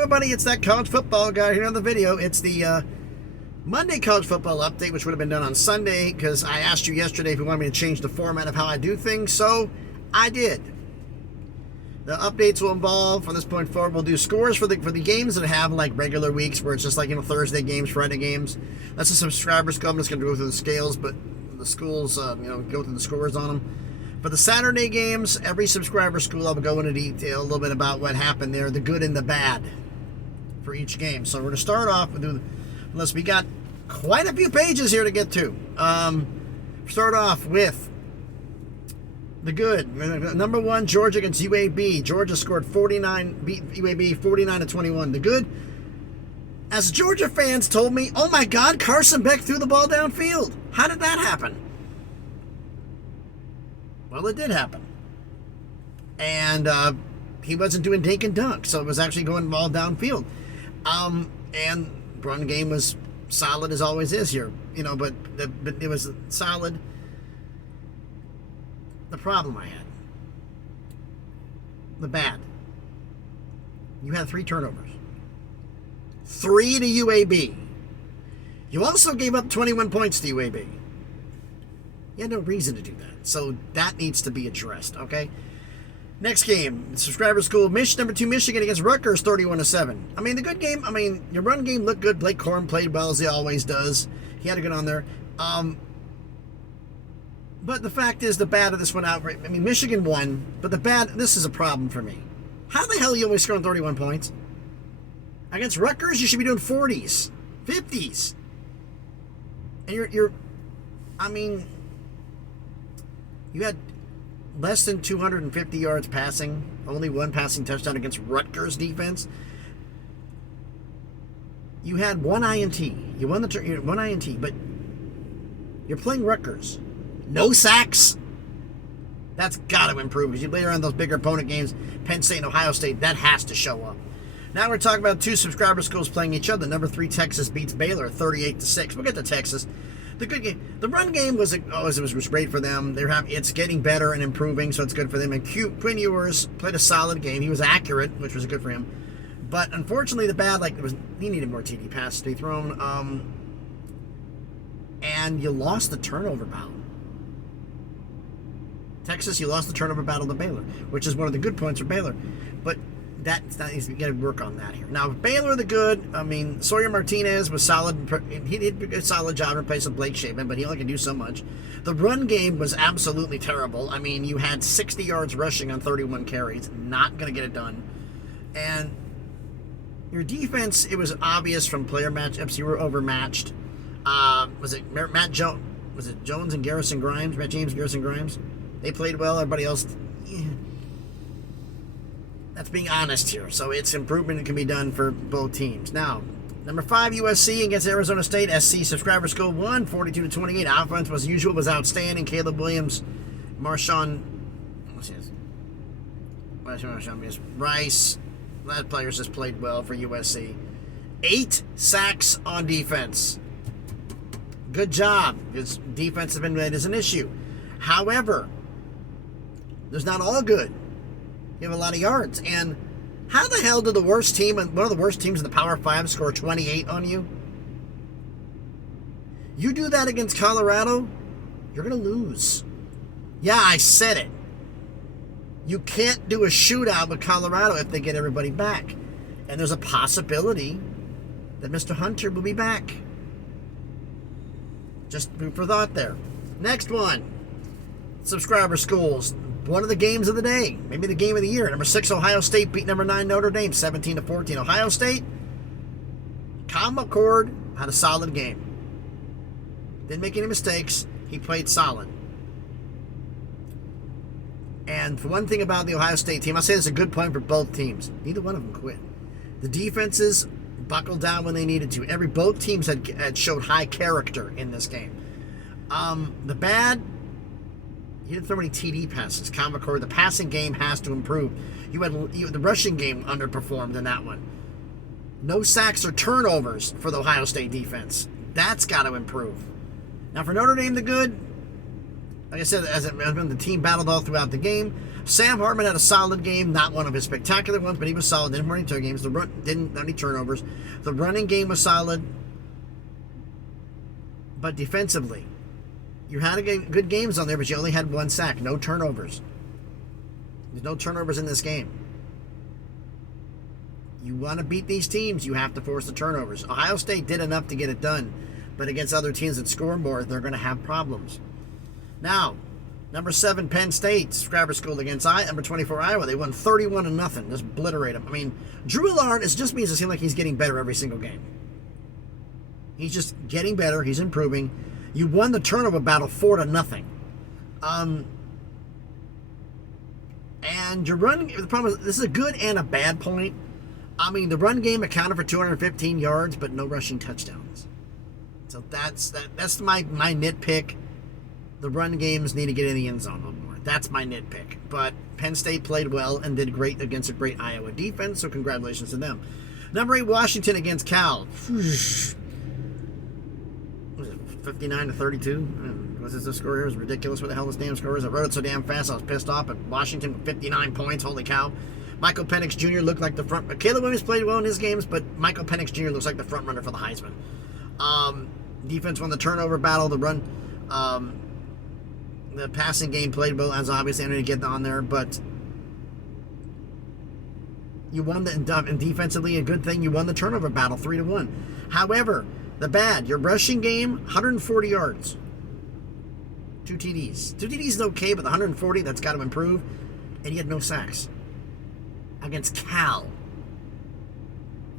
everybody, it's that college football guy here on the video. It's the Monday college football update, which would have been done on Sunday, because I asked you yesterday if you wanted me to change the format of how I do things, so I did. The updates will involve, from this point forward, we'll do scores for the games that have like regular weeks, where it's just like, Thursday games, Friday games. That's a subscriber score. I'm just going to go through the scales, but the schools, go through the scores on them. For the Saturday games, every subscriber school, I'll go into detail a little bit about what happened there, the good and the bad for each game. So we're going to start off with, unless we got quite a few pages here to get to. Start off with the good. Number one, Georgia against UAB. Georgia scored 49, beat UAB 49-21. The good, as Georgia fans told me, oh my God, Carson Beck threw the ball downfield. How did that happen? Well, it did happen. And he wasn't doing dink and dunk, so it was actually going ball downfield. And run game was solid as always is here, but it was solid. The problem I had, the bad, you had 3 turnovers. 3 to UAB. You also gave up 21 points to UAB. You had no reason to do that. So that needs to be addressed, okay? Next game, subscriber school, number 2 Michigan against Rutgers, 31-7. The good game, your run game looked good. Blake Corum played well, as he always does. He had a good on there. But the fact is, the bad of this went out. Michigan won, but the bad, this is a problem for me. How the hell are you only scoring 31 points? Against Rutgers, you should be doing 40s, 50s. And you had less than 250 yards passing, only 1 passing touchdown against Rutgers defense. You had 1 INT. You won the 1 INT, but you're playing Rutgers. No sacks. That's got to improve, because you later on those bigger opponent games, Penn State and Ohio State, that has to show up. Now we're talking about 2 subscriber schools playing each other. Number 3 Texas beats Baylor 38-6. We'll get to Texas. The good game, the run game was great for them. It's getting better and improving, so it's good for them. And Quinn Ewers played a solid game. He was accurate, which was good for him. But unfortunately, the bad, he needed more TD passes to be thrown. And you lost the turnover battle. Texas, you lost the turnover battle to Baylor, which is one of the good points for Baylor. But you got to work on that here. Now, Baylor, the good, Sawyer Martinez was solid. He did a solid job replacing Blake Shapen, but he only can do so much. The run game was absolutely terrible. You had 60 yards rushing on 31 carries. Not going to get it done. And your defense, it was obvious from player matchups, you were overmatched. Was it Matt Jones? Was it Jones and Garrison Grimes? Matt James, Garrison Grimes? They played well. Everybody else... That's being honest here. So it's improvement that can be done for both teams. Now, number 5 USC against Arizona State. SC subscriber score won 42-28. Offense was usual, was outstanding. Caleb Williams, Marshawn Rice. That players just played well for USC. 8 sacks on defense. Good job. His defense has been made as an issue. However, there's not all good. You have a lot of yards. And how the hell did the worst team, one of the worst teams in the Power 5, score 28 on you? You do that against Colorado, you're going to lose. Yeah, I said it. You can't do a shootout with Colorado if they get everybody back. And there's a possibility that Mr. Hunter will be back. Just food for thought there. Next one. Subscriber schools. One of the games of the day, maybe the game of the year. Number 6 Ohio State beat number 9 Notre Dame 17-14. Ohio State, Kyle McCord had a solid game. Didn't make any mistakes. He played solid. And for one thing about the Ohio State team, I'll say it's a good point for both teams. Neither one of them quit. The defenses buckled down when they needed to. Both teams had showed high character in this game. The bad, he didn't throw any TD passes. Kyle McCord, the passing game has to improve. The rushing game underperformed in that one. No sacks or turnovers for the Ohio State defense. That's got to improve. Now for Notre Dame, the good, Like I said, as the team battled all throughout the game. Sam Hartman had a solid game, not one of his spectacular ones, but he was solid. Didn't run any games. The run didn't have any turnovers. The running game was solid, but defensively, you had good games on there, but you only had one sack, no turnovers. There's no turnovers in this game. You want to beat these teams, you have to force the turnovers. Ohio State did enough to get it done, but against other teams that score more, they're going to have problems. Now, number 7, Penn State, Subscriber School against number 24, Iowa. They won 31-0. Just obliterate them. I mean, Drew Allard, it just means it seems like he's getting better every single game. He's just getting better. He's improving. You won the turnover battle 4-0. And your run, the problem is, this is a good and a bad point. I mean, the run game accounted for 215 yards, but no rushing touchdowns. So that's my nitpick. The run games need to get in the end zone a little more. That's my nitpick. But Penn State played well and did great against a great Iowa defense, so congratulations to them. Number 8, Washington against Cal. Was it 59-32? What's this score here? It was ridiculous what the hell this damn score is. I wrote it so damn fast I was pissed off. But Washington with 59 points. Holy cow. Michael Penix Jr. looked like the front. Caleb Williams played well in his games, but Michael Penix Jr. looks like the front runner for the Heisman. Defense won the turnover battle. The run... the passing game played well, as obviously I need to get on there, but you won and defensively a good thing. You won the turnover battle 3-1. However, the bad, your rushing game, 140 yards, 2 TDs. 2 TDs is okay, but the 140, that's got to improve. And you had no sacks against Cal.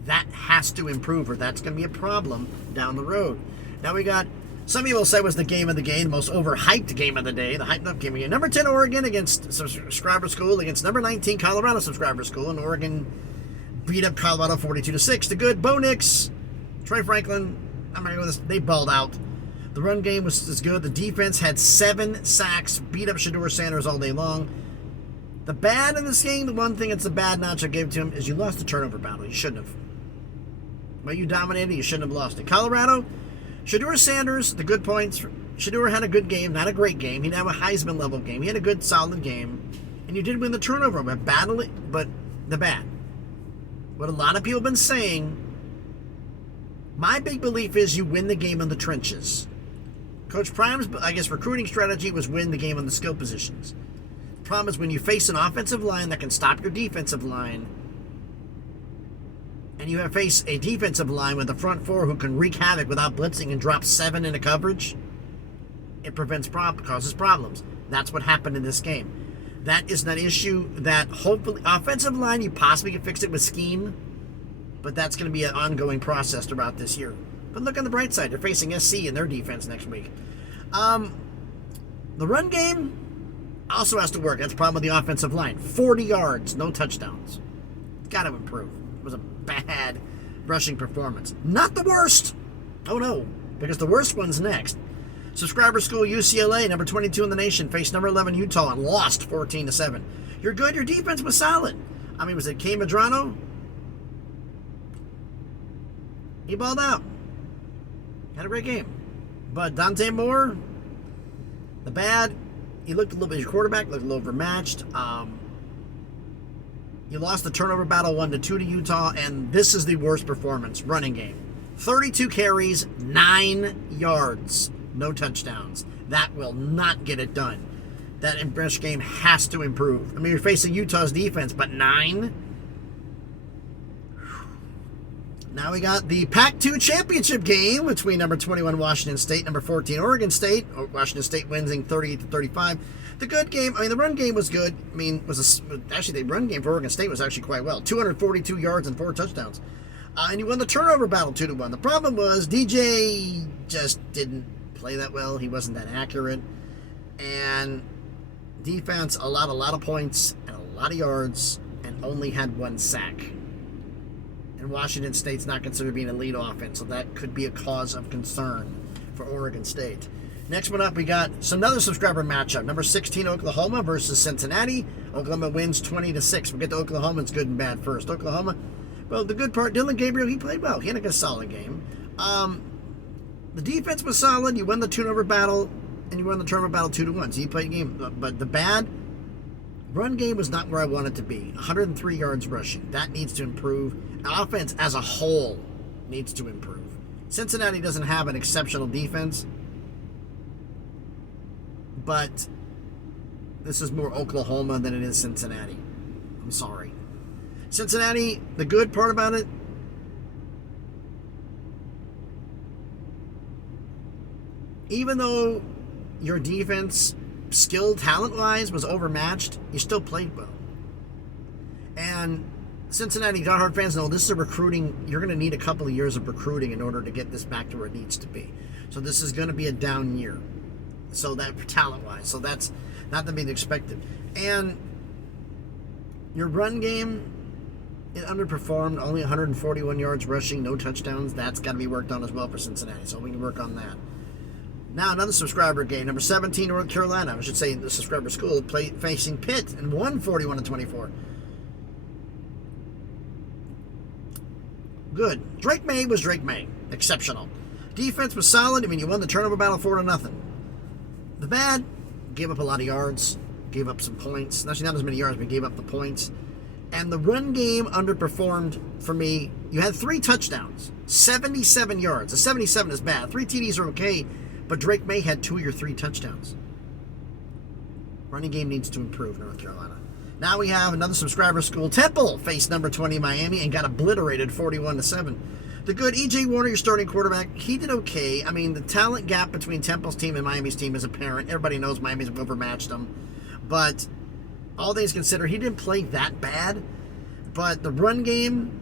That has to improve, or that's going to be a problem down the road. Now we got. Some people say was the game of the game, the most overhyped game of the day, the hyped up game of the game. Number 10, Oregon against Subscriber School against number 19, Colorado Subscriber School. And Oregon beat up Colorado 42-6. The good Bo Nix, Troy Franklin, I'm going to go with this. They balled out. The run game was good. The defense had 7 sacks, beat up Shedeur Sanders all day long. The bad in this game, the one thing that's a bad notch I gave to him is you lost the turnover battle. You shouldn't have. But you dominated, you shouldn't have lost it. Colorado, Shedeur Sanders, the good points. Shedeur had a good game, not a great game. He didn't have a Heisman level game. He had a good, solid game. And you did win the turnover, but the bad. What a lot of people have been saying, my big belief is you win the game in the trenches. Coach Prime's, I guess, recruiting strategy was win the game on the skill positions. The problem is when you face an offensive line that can stop your defensive line, and you face a defensive line with a front 4 who can wreak havoc without blitzing and drop 7 into coverage, it causes problems. That's what happened in this game. That is an issue that hopefully, offensive line, you possibly can fix it with scheme, but that's going to be an ongoing process throughout this year. But look on the bright side, they're facing SC in their defense next week. The run game also has to work. That's the problem with the offensive line. 40 yards, no touchdowns. It's got to improve. It was a bad rushing performance. Not the worst. Oh no, because the worst one's next. Subscriber School UCLA, number 22 in the nation, faced number 11 Utah and lost 14-7. You're good. Your defense was solid. I mean, was it K. Medrano? He balled out. Had a great game. But Dante Moore, the bad, he looked a little bit, your quarterback looked a little overmatched. You lost the turnover battle 1-2 to Utah, and this is the worst performance, running game. 32 carries, 9 yards, no touchdowns. That will not get it done. That rush game has to improve. I mean, you're facing Utah's defense, but 9? Now we got the Pac-2 championship game between number 21 Washington State, number 14 Oregon State. Washington State winning 38-35. The good game, I mean, the run game was good. I mean, the run game for Oregon State was actually quite well. 242 yards and 4 touchdowns. And you won the turnover battle 2-1. The problem was DJ just didn't play that well. He wasn't that accurate. And defense allowed a lot of points and a lot of yards and only had 1 sack. And Washington State's not considered being a lead offense, so that could be a cause of concern for Oregon State. Next one up, we got another subscriber matchup. Number 16, Oklahoma versus Cincinnati. Oklahoma wins 20-6. We'll get to Oklahoma's good and bad first. Oklahoma, well, the good part, Dylan Gabriel, he played well. He had a good, solid game. The defense was solid. You won the turnover battle. and you won the tournament battle 2-1. So you played a game. But the bad run game was not where I want it to be. 103 yards rushing. That needs to improve. Offense as a whole needs to improve. Cincinnati doesn't have an exceptional defense, but this is more Oklahoma than it is Cincinnati. I'm sorry. Cincinnati, the good part about it, even though your defense, skill, talent-wise, was overmatched, you still played well. And Cincinnati diehard fans know this is a recruiting. You're going to need a couple of years of recruiting in order to get this back to where it needs to be. So this is going to be a down year. So that talent-wise, so that's not to be expected. And your run game, it underperformed. Only 141 yards rushing, no touchdowns. That's got to be worked on as well for Cincinnati. So we can work on that. Now another subscriber game. Number 17, North Carolina. I should say the subscriber school facing Pitt and won 41-24. Good. Drake May was Drake May. Exceptional. Defense was solid. I mean, you won the turnover battle 4-0. The bad, gave up a lot of yards, gave up some points. Actually, not as many yards, but gave up the points. And the run game underperformed for me. You had 3 touchdowns, 77 yards. A 77 is bad. 3 TDs are okay, but Drake May had 2 of your 3 touchdowns. Running game needs to improve, North Carolina. Now we have another subscriber school. Temple faced number 20 Miami and got obliterated 41-7. The good E.J. Warner, your starting quarterback, he did okay. I mean, the talent gap between Temple's team and Miami's team is apparent. Everybody knows Miami's overmatched them. But all things considered, he didn't play that bad. But the run game,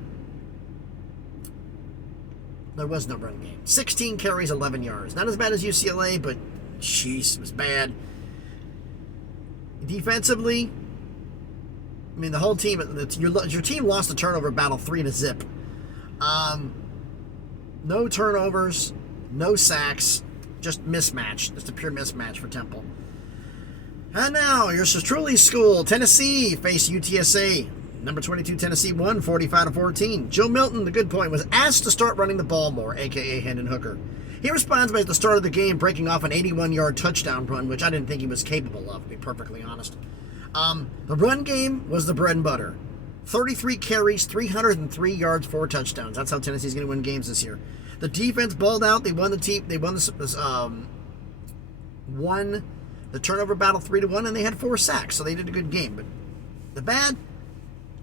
there was no run game. 16 carries, 11 yards. Not as bad as UCLA, but jeez, it was bad. Defensively, I mean, the whole team, your team lost the turnover battle 3-0. No turnovers, no sacks, just mismatch. Just a pure mismatch for Temple. And now, yours truly school, Tennessee, faced UTSA. Number 22, Tennessee won 45-14. Joe Milton, the good point, was asked to start running the ball more, a.k.a. Hendon Hooker. He responds by at the start of the game breaking off an 81-yard touchdown run, which I didn't think he was capable of, to be perfectly honest. The run game was the bread and butter. 33 carries, 303 yards, 4 touchdowns. That's how Tennessee's going to win games this year. The defense balled out. They won won the turnover battle 3-1, and they had 4 sacks, so they did a good game. But the bad,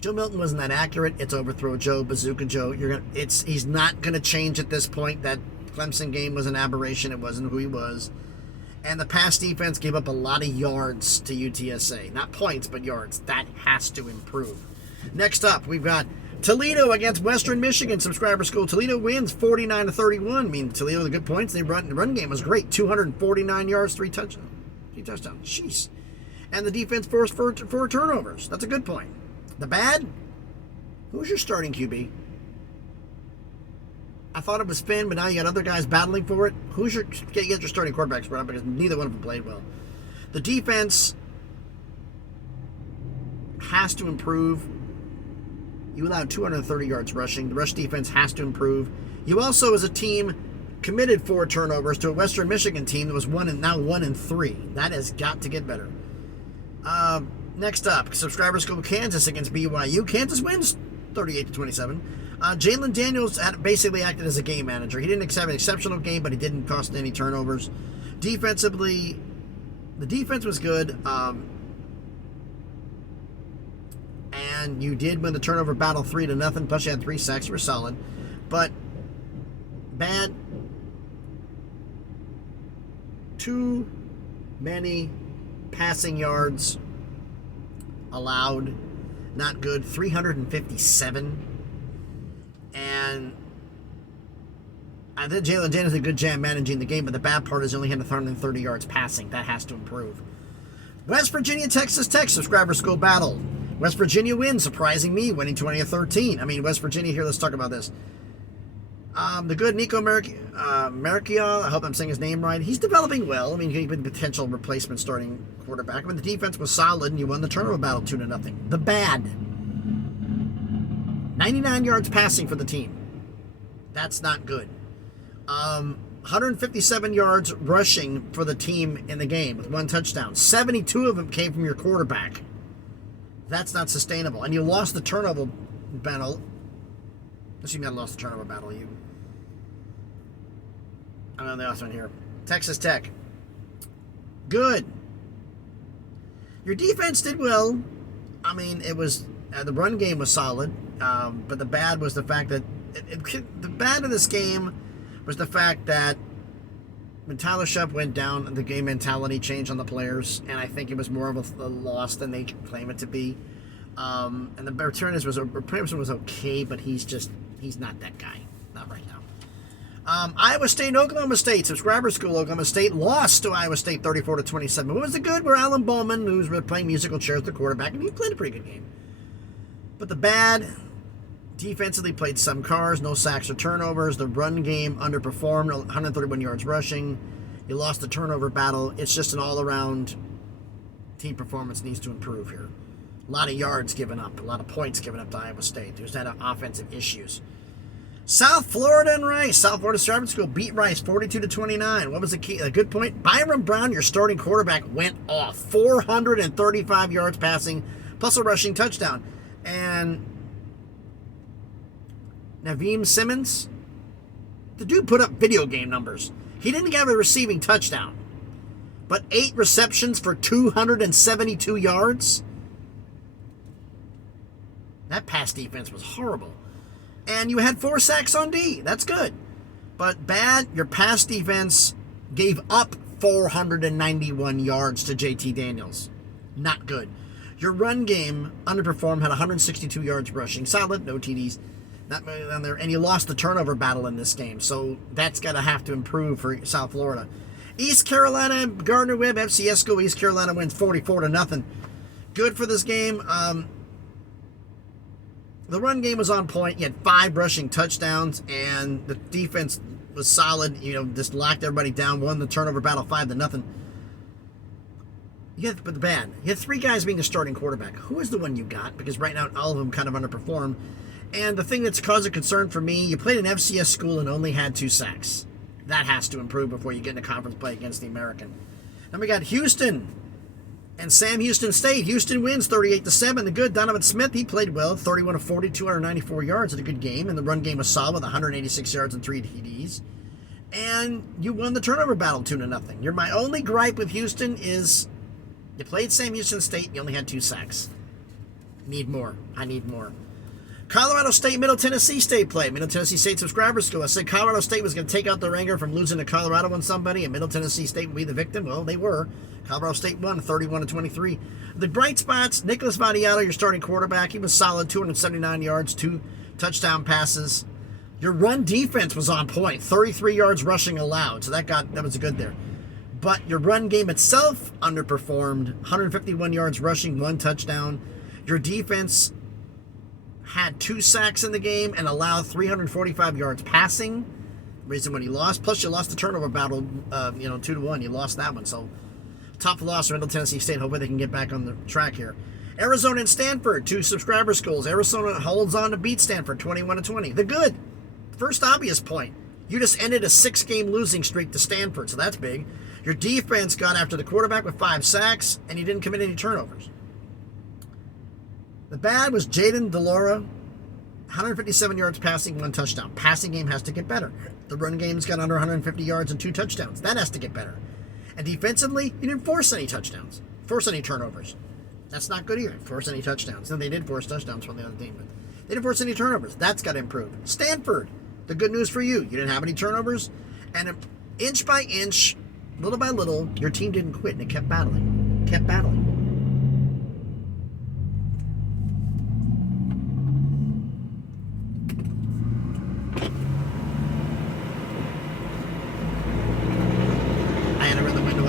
Joe Milton wasn't that accurate. It's overthrow Joe, Bazooka Joe. He's not going to change at this point. That Clemson game was an aberration. It wasn't who he was. And the pass defense gave up a lot of yards to UTSA. Not points, but yards. That has to improve. Next up, we've got Toledo against Western Michigan. Subscriber school. Toledo wins 49-31. I mean, Toledo with the good points. The run game was great. 249 yards, 3 touchdowns. Jeez. And the defense forced 4 turnovers. That's a good point. The bad? Who's your starting QB? I thought it was Finn, but now you got other guys battling for it. Get your starting quarterback spot because neither one of them played well. The defense has to improve. You allowed 230 yards rushing. The rush defense has to improve. You also, as a team, committed 4 turnovers to a Western Michigan team that was 1-3. That has got to get better. Next up, subscriber school Kansas against BYU. Kansas wins 38-27. Jalen Daniels basically acted as a game manager. He didn't have an exceptional game, but he didn't cost any turnovers. Defensively, the defense was good. And you did win the turnover battle 3-0. Plus, you had 3 sacks. You were solid. But bad. Too many passing yards allowed. Not good. 357. And I think Jalen Daniels did a good job managing the game, but the bad part is he only had 130 yards passing. That has to improve. West Virginia, Texas Tech, subscriber school battle. West Virginia wins, surprising me, winning 20-13. I mean, West Virginia here, let's talk about this. The good Nico Marchiol, I hope I'm saying his name right. He's developing well. I mean, he's been a potential replacement starting quarterback. I mean, the defense was solid, and you won the turnover battle 2-0. The bad, 99 yards passing for the team. That's not good. 157 yards rushing for the team in the game with 1 touchdown. 72 of them came from your quarterback. That's not sustainable. And you lost the turnover battle. Assume you lost the turnover battle. I'm on the last one here. Texas Tech. Good. Your defense did well. I mean, it was the run game was solid, but the bad was the fact that the bad of this game was the fact that when Tyler Shupp went down, the game mentality changed on the players, and I think it was more of a loss than they claim it to be. And the return was okay, but he's not that guy. Not right now. Iowa State and Oklahoma State. Subscriber School. Oklahoma State lost to Iowa State 34-27. What was the good? Where Alan Bowman, who's playing musical chairs, the quarterback, and he played a pretty good game. But the bad, defensively played some cars, no sacks or turnovers. The run game underperformed, 131 yards rushing. You lost the turnover battle. It's just an all-around team performance needs to improve here. A lot of yards given up, a lot of points given up to Iowa State. There's had offensive issues. South Florida and Rice. South Florida Subscriber School beat Rice 42-29. What was the key? A good point. Byron Brown, your starting quarterback, went off. 435 yards passing, plus a rushing touchdown. And Naveem Simmons, the dude put up video game numbers. He didn't have a receiving touchdown, but 8 receptions for 272 yards. That pass defense was horrible. And you had 4 sacks on D. That's good. But bad, your pass defense gave up 491 yards to JT Daniels. Not good. Your run game underperformed, had 162 yards rushing. Solid, no TDs. Not many on there. And you lost the turnover battle in this game. So that's got to have to improve for South Florida. East Carolina, Gardner-Webb, FCS School. East Carolina wins 44-0. Good for this game. The run game was on point. You had 5 rushing touchdowns, and the defense was solid. Just locked everybody down. Won the turnover battle 5-0. But the bad. You had 3 guys being the starting quarterback. Who is the one you got? Because right now all of them kind of underperformed. And the thing that's caused a concern for me, you played an FCS school and only had 2 sacks. That has to improve before you get into conference play against the American. Then we got Houston and Sam Houston State. Houston wins 38-7. The good Donovan Smith, he played well, 31-40, 294 yards. Had a good game, and the run game was solid with 186 yards and 3 TDs. And you won the turnover battle 2-0. My only gripe with Houston is you played Sam Houston State, you only had 2 sacks. Need more. I need more. Colorado State, Middle Tennessee State play. Middle Tennessee State Subscriber School. I said Colorado State was going to take out their anger from losing to Colorado on somebody, and Middle Tennessee State would be the victim. Well, they were. Colorado State won 31-23. The bright spots, Nicholas Vattiato, your starting quarterback. He was solid, 279 yards, 2 touchdown passes. Your run defense was on point, 33 yards rushing allowed, so that was good there. But your run game itself underperformed, 151 yards rushing, 1 touchdown. Your defense had 2 sacks in the game and allowed 345 yards passing. Reason when you lost. Plus, you lost the turnover battle, 2-1. You lost that one. So, tough loss for Middle Tennessee State. Hopefully, they can get back on the track here. Arizona and Stanford, 2 subscriber schools. Arizona holds on to beat Stanford 21-20. The good. First obvious point. You just ended a 6-game losing streak to Stanford, so that's big. Your defense got after the quarterback with 5 sacks, and you didn't commit any turnovers. The bad was Jaden DeLaura, 157 yards passing, 1 touchdown. Passing game has to get better. The run game's got under 150 yards and 2 touchdowns. That has to get better. And defensively, you didn't force any touchdowns, force any turnovers. That's not good either. Force any touchdowns. No, they did force touchdowns from the other team, but they didn't force any turnovers. That's got to improve. Stanford, the good news for you, you didn't have any turnovers, and inch by inch, little by little, your team didn't quit, and it kept battling. Kept battling.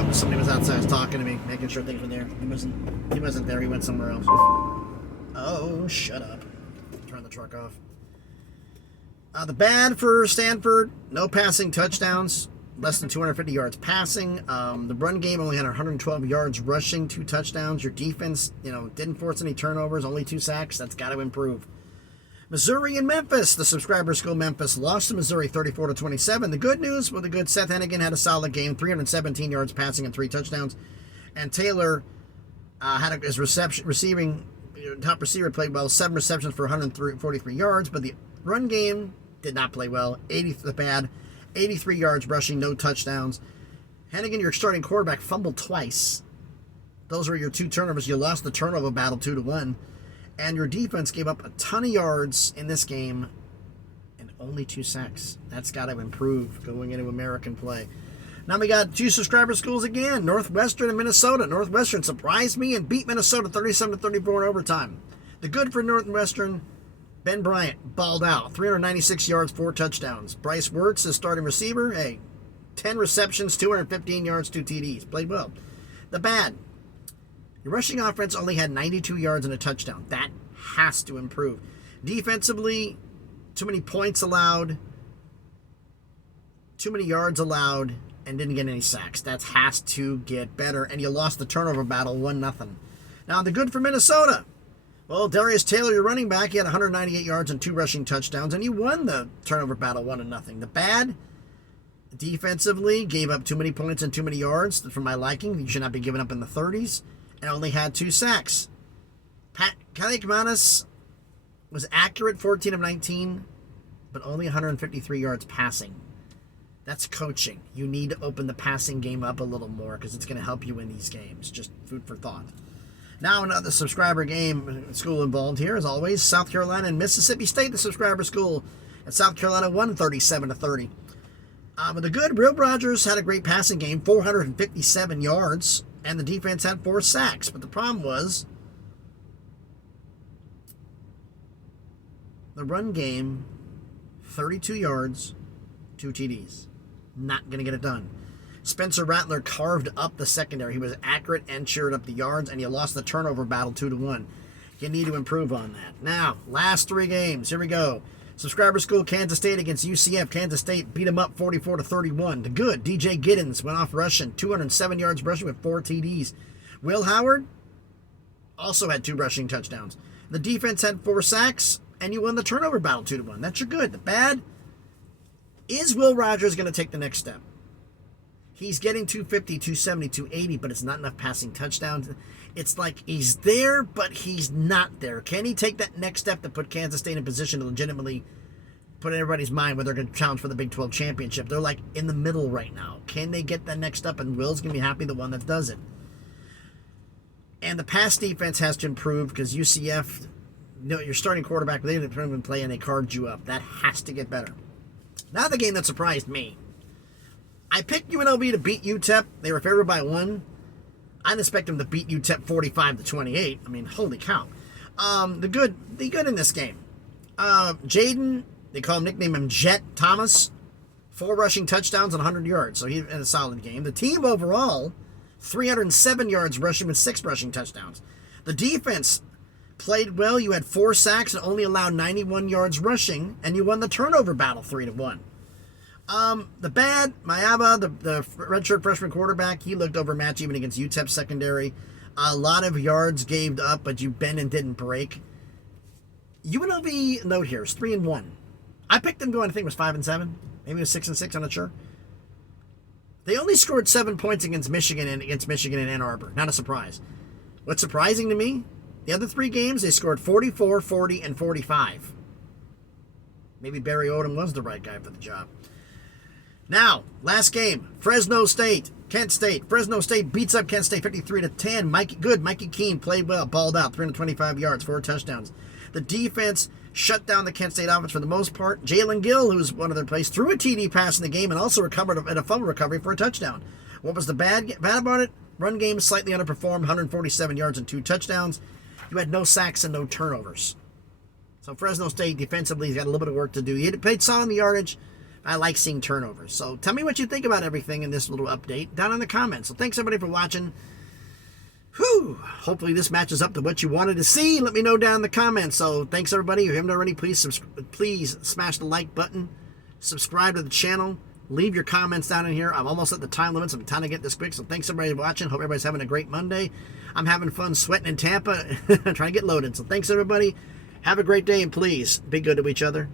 Somebody was outside talking to me, making sure things were there. He wasn't there. He went somewhere else. Oh, shut up. Turn the truck off. The bad for Stanford, no passing touchdowns, less than 250 yards passing. The run game only had 112 yards rushing, 2 touchdowns. Your defense, didn't force any turnovers, only 2 sacks. That's got to improve. Missouri and Memphis. The subscriber school Memphis lost to Missouri 34-27. The good news, well, the good Seth Hennigan had a solid game, 317 yards passing and 3 touchdowns. And Taylor had his receiving top receiver played well, 7 receptions for 143 yards, but the run game did not play well. 83 yards rushing, no touchdowns. Hennigan, your starting quarterback, fumbled twice. Those were your 2 turnovers. You lost the turnover battle 2-1. And your defense gave up a ton of yards in this game and only 2 sacks. That's got to improve going into American play. Now we got 2 subscriber schools again, Northwestern and Minnesota. Northwestern surprised me and beat Minnesota 37-34 in overtime. The good for Northwestern, Ben Bryant balled out, 396 yards, 4 touchdowns. Bryce Wirtz, his starting receiver, 10 receptions, 215 yards, 2 TDs. Played well. The bad, your rushing offense only had 92 yards and a touchdown. That has to improve. Defensively, too many points allowed, too many yards allowed, and didn't get any sacks. That has to get better. And you lost the turnover battle 1-0. Now, the good for Minnesota. Well, Darius Taylor, your running back, he had 198 yards and 2 rushing touchdowns, and you won the turnover battle 1-0. The bad, defensively, gave up too many points and too many yards for my liking. You should not be giving up in the 30s, and only had 2 sacks. Kelly Kamanis was accurate, 14 of 19, but only 153 yards passing. That's coaching. You need to open the passing game up a little more because it's going to help you in these games. Just food for thought. Now another subscriber game school involved here, as always. South Carolina and Mississippi State, the subscriber school. And South Carolina won 37-30. But the good, Will Rogers had a great passing game, 457 yards, and the defense had 4 sacks. But the problem was the run game, 32 yards, 2 TDs. Not going to get it done. Spencer Rattler carved up the secondary. He was accurate and cheered up the yards, and you lost the turnover battle 2-1. You need to improve on that. Now, last 3 games. Here we go. Subscriber school, Kansas State against UCF. Kansas State beat them up 44-31. The good, DJ Giddens went off rushing, 207 yards rushing with 4 TDs. Will Howard also had 2 rushing touchdowns. The defense had 4 sacks, and you won the turnover battle 2-1. That's your good. The bad, is Will Rogers going to take the next step? He's getting 250, 270, 280, but it's not enough passing touchdowns. It's like he's there, but he's not there. Can he take that next step to put Kansas State in position to legitimately put in everybody's mind where they're going to challenge for the Big 12 championship? They're like in the middle right now. Can they get that next up? And Will's going to be happy, the one that does it. And the pass defense has to improve because UCF, your starting quarterback, they didn't even play and they carved you up. That has to get better. Now the game that surprised me. I picked UNLV to beat UTEP. They were favored by 1. I didn't expect them to beat UTEP 45-28. I mean, holy cow. The good in this game. Jaden, they nickname him Jet Thomas, 4 rushing touchdowns and 100 yards. So he had a solid game. The team overall, 307 yards rushing with 6 rushing touchdowns. The defense played well. You had 4 sacks and only allowed 91 yards rushing, and you won the turnover battle 3-1. The bad, Mayaba, the redshirt freshman quarterback, he looked overmatched even against UTEP secondary. A lot of yards gave up, but you bent and didn't break. UNLV, note here, is 3-1. I picked them going, I think it was 5-7. Maybe it was 6-6, I'm not sure. They only scored 7 points against Michigan and Ann Arbor. Not a surprise. What's surprising to me, the other 3 games, they scored 44, 40, and 45. Maybe Barry Odom was the right guy for the job. Now, last game, Fresno State, Kent State. Fresno State beats up Kent State 53-10. Mikey Keene played well, balled out, 325 yards, 4 touchdowns. The defense shut down the Kent State offense for the most part. Jalen Gill, who was one of their plays, threw a TD pass in the game and also recovered in a fumble recovery for a touchdown. What was the bad about it? Run game slightly underperformed, 147 yards and 2 touchdowns. You had no sacks and no turnovers. So Fresno State defensively has got a little bit of work to do. He played solid in the yardage. I like seeing turnovers. So tell me what you think about everything in this little update down in the comments. So thanks everybody for watching. Whew. Hopefully this matches up to what you wanted to see. Let me know down in the comments. So thanks everybody. If you haven't already, please smash the like button. Subscribe to the channel. Leave your comments down in here. I'm almost at the time limits. I'm trying to get this quick. So thanks everybody for watching. Hope everybody's having a great Monday. I'm having fun sweating in Tampa. Trying to get loaded. So thanks everybody. Have a great day, and please be good to each other.